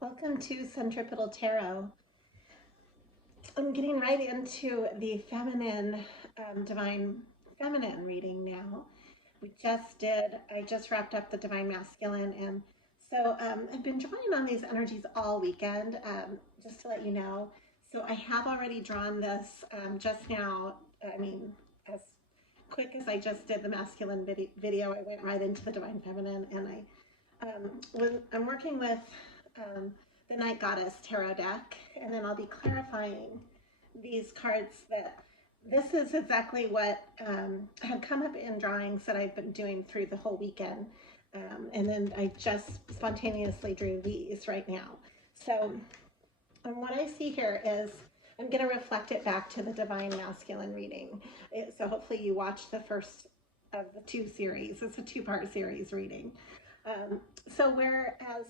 Welcome to Centripetal Tarot. I'm getting right into the feminine, divine feminine reading now. I just wrapped up the divine masculine. And so I've been drawing on these energies all weekend, just to let you know. So I have already drawn this just now. I mean, as quick as I just did the masculine video, I went right into the divine feminine. And when I'm working with the Night Goddess Tarot deck, and then I'll be clarifying these cards that this is exactly what had come up in drawings that I've been doing through the whole weekend. And then I just spontaneously drew these right now. So what I see here is I'm going to reflect it back to the divine masculine reading. So hopefully you watched the first of the two series. It's a two-part series reading. So whereas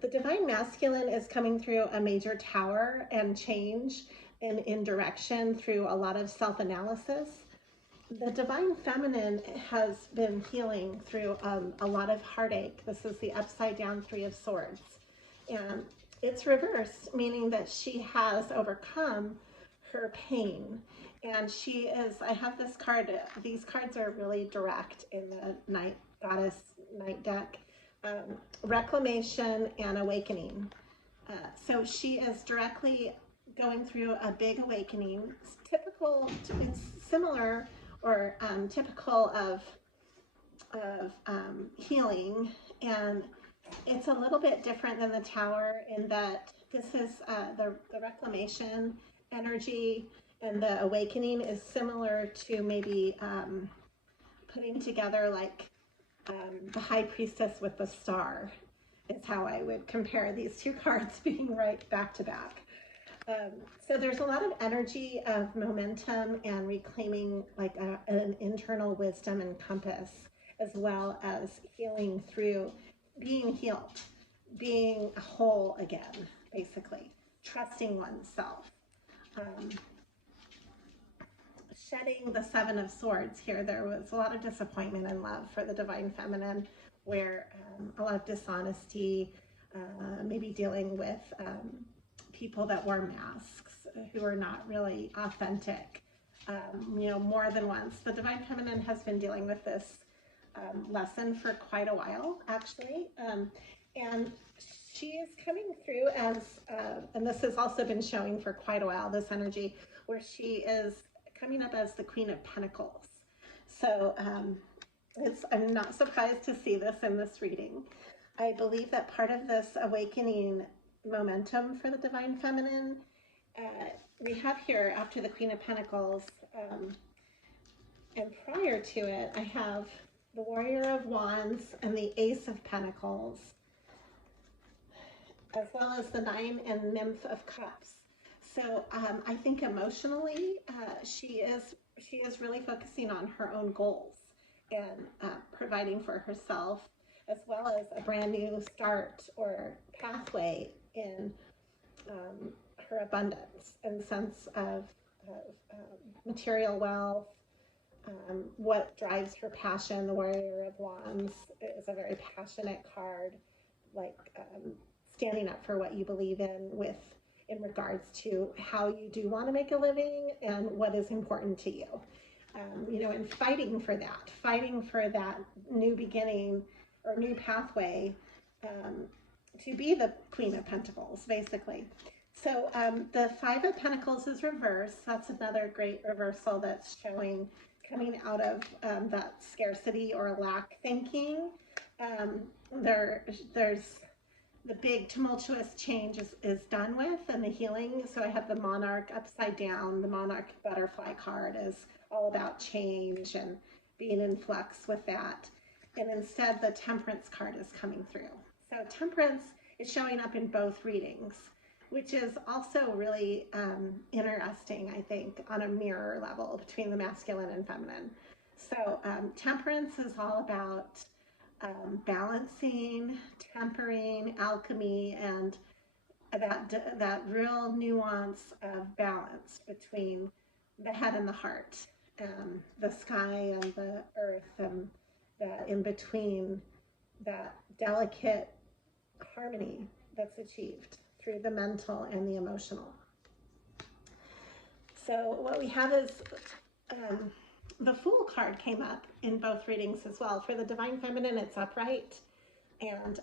the divine masculine is coming through a major tower and change and in direction through a lot of self-analysis, the divine feminine has been healing through a lot of heartache. This is the upside down Three of Swords. And it's reversed, meaning that she has overcome her pain. And she is, I have this card, these cards are really direct in the Night Goddess Night deck. Reclamation and awakening. So she is directly going through a big awakening. It's similar or typical of healing, and it's a little bit different than the Tower in that this is the reclamation energy, and the awakening is similar to maybe putting together like the High Priestess with the star is how I would compare these two cards being right back to back. So there's a lot of energy of momentum and reclaiming like an internal wisdom and compass, as well as healing through being healed, being whole again, basically, trusting oneself. Shedding the Seven of Swords here, there was a lot of disappointment and love for the divine feminine, where a lot of dishonesty, maybe dealing with people that wear masks who are not really authentic. More than once. The divine feminine has been dealing with this lesson for quite a while, actually. And she is coming through as, and this has also been showing for quite a while, this energy, where she is coming up as the Queen of Pentacles. So I'm not surprised to see this in this reading. I believe that part of this awakening momentum for the divine feminine, we have here after the Queen of Pentacles, and prior to it, I have the Warrior of Wands and the Ace of Pentacles, as well as the Nine and Nymph of Cups. So I think emotionally, she is really focusing on her own goals and providing for herself, as well as a brand new start or pathway in her abundance and sense of material wealth. What drives her passion. The Warrior of Wands is a very passionate card, like standing up for what you believe in regards to how you do want to make a living and what is important to you. And fighting for that new beginning or new pathway to be the Queen of Pentacles, basically. So the Five of Pentacles is reversed. That's another great reversal that's showing coming out of that scarcity or lack thinking. There's the big tumultuous change is done with, and the healing. So I have the Monarch upside down. The Monarch butterfly card is all about change and being in flux with that. And instead, the Temperance card is coming through. So Temperance is showing up in both readings, which is also really interesting, I think, on a mirror level between the masculine and feminine. So Temperance is all about balancing, tempering, alchemy, and that real nuance of balance between the head and the heart, the sky and the earth, and that in between, that delicate harmony that's achieved through the mental and the emotional. So what we have is the Fool card came up in both readings as well. For the Divine Feminine, it's upright, and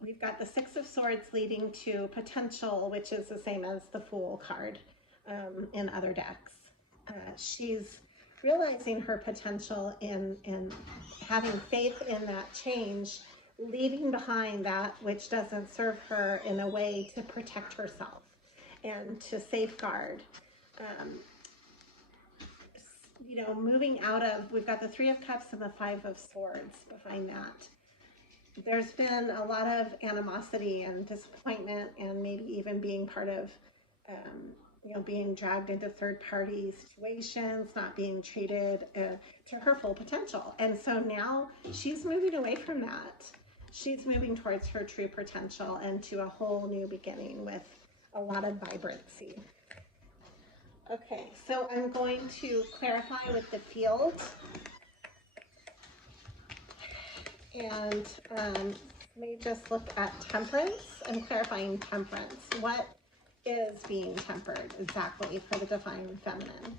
we've got the Six of Swords leading to potential, which is the same as the Fool card in other decks. She's realizing her potential in having faith in that change, leaving behind that which doesn't serve her in a way to protect herself and to safeguard. You know, moving out of, we've got the Three of Cups and the Five of Swords behind that. There's been a lot of animosity and disappointment, and maybe even being part of, you know, being dragged into third-party situations, not being treated to her full potential. And so now she's moving away from that. She's moving towards her true potential and to a whole new beginning with a lot of vibrancy. Okay, so I'm going to clarify with the field. And let me just look at temperance. I'm clarifying temperance. What is being tempered exactly for the Divine Feminine?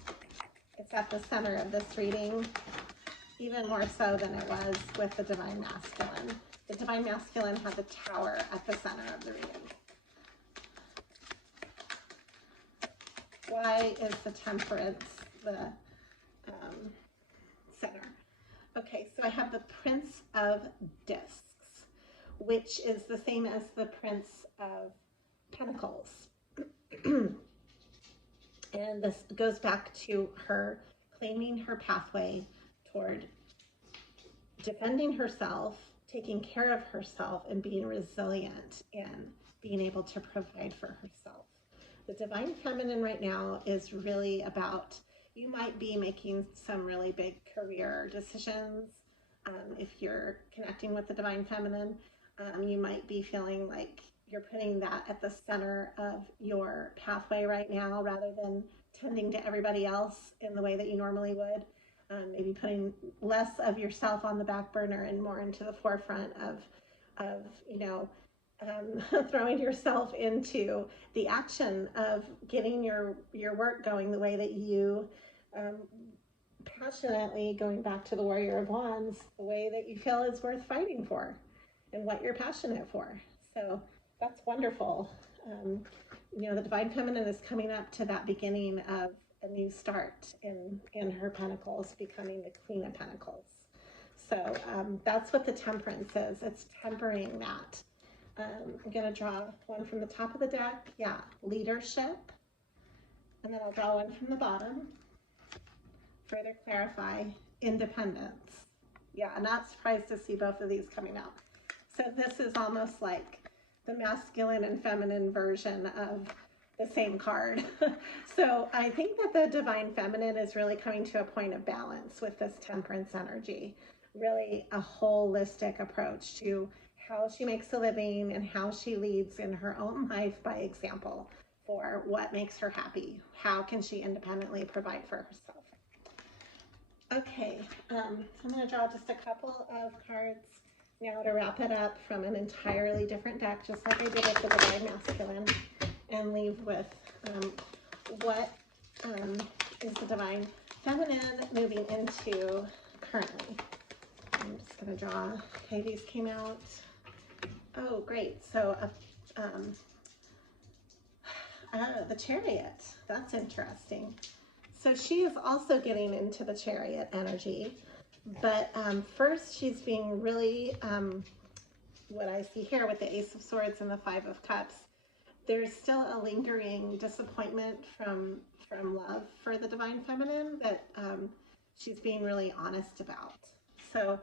It's at the center of this reading, even more so than it was with the Divine Masculine. The Divine Masculine had the Tower at the center of the reading. Why is the temperance the center? Okay, so I have the Prince of Discs, which is the same as the Prince of Pentacles. And this goes back to her claiming her pathway toward defending herself, taking care of herself, and being resilient and being able to provide for herself. The Divine Feminine right now is really about, you might be making some really big career decisions. If you're connecting with the Divine Feminine, you might be feeling like you're putting that at the center of your pathway right now, rather than tending to everybody else in the way that you normally would. Maybe putting less of yourself on the back burner and more into the forefront of you know, throwing yourself into the action of getting your work going the way that you passionately, going back to the Warrior of Wands, the way that you feel is worth fighting for and what you're passionate for. So that's wonderful. You know, the Divine Feminine is coming up to that beginning of a new start in her Pentacles, becoming the Queen of Pentacles. So that's what the temperance is. It's tempering that. I'm going to draw one from the top of the deck. Yeah, leadership. And then I'll draw one from the bottom. Further clarify independence. Yeah, I'm not surprised to see both of these coming out. So this is almost like the masculine and feminine version of the same card. So I think that the Divine Feminine is really coming to a point of balance with this temperance energy. Really a holistic approach to how she makes a living and how she leads in her own life by example for what makes her happy. How can she independently provide for herself? Okay, so I'm going to draw just a couple of cards now to wrap it up from an entirely different deck, just like I did with the Divine Masculine, and leave with what is the Divine Feminine moving into currently. I'm just going to draw. Okay, these came out. Oh, great. So the Chariot. That's interesting. So she is also getting into the Chariot energy, but first she's being really, what I see here with the Ace of Swords and the Five of Cups, there's still a lingering disappointment from love for the Divine Feminine that she's being really honest about. So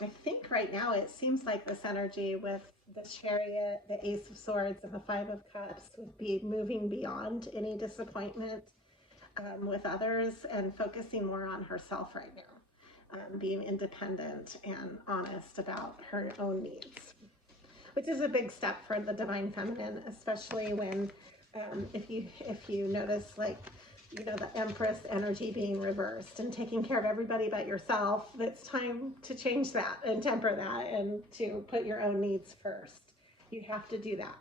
I think right now it seems like this energy with the Chariot, the Ace of Swords, and the Five of Cups would be moving beyond any disappointment with others and focusing more on herself right now, being independent and honest about her own needs, which is a big step for the Divine Feminine, especially when if you notice, like, you know, the Empress energy being reversed and taking care of everybody but yourself. It's time to change that and temper that and to put your own needs first You have to do that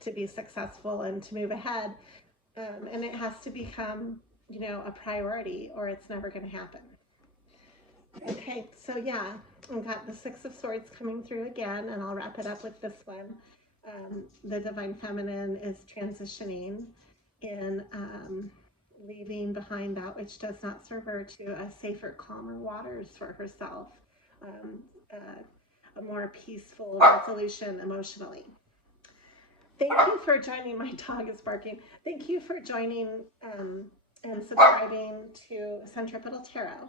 to be successful and to move ahead. And it has to become, you know, a priority, or it's never going to happen. Okay, so yeah, I've got the Six of Swords coming through again, and I'll wrap it up with this one. The Divine Feminine is transitioning in leaving behind that which does not serve her to a safer, calmer waters for herself, a more peaceful resolution emotionally. Thank you for joining. My dog is barking. Thank you for joining and subscribing to Centripetal Tarot.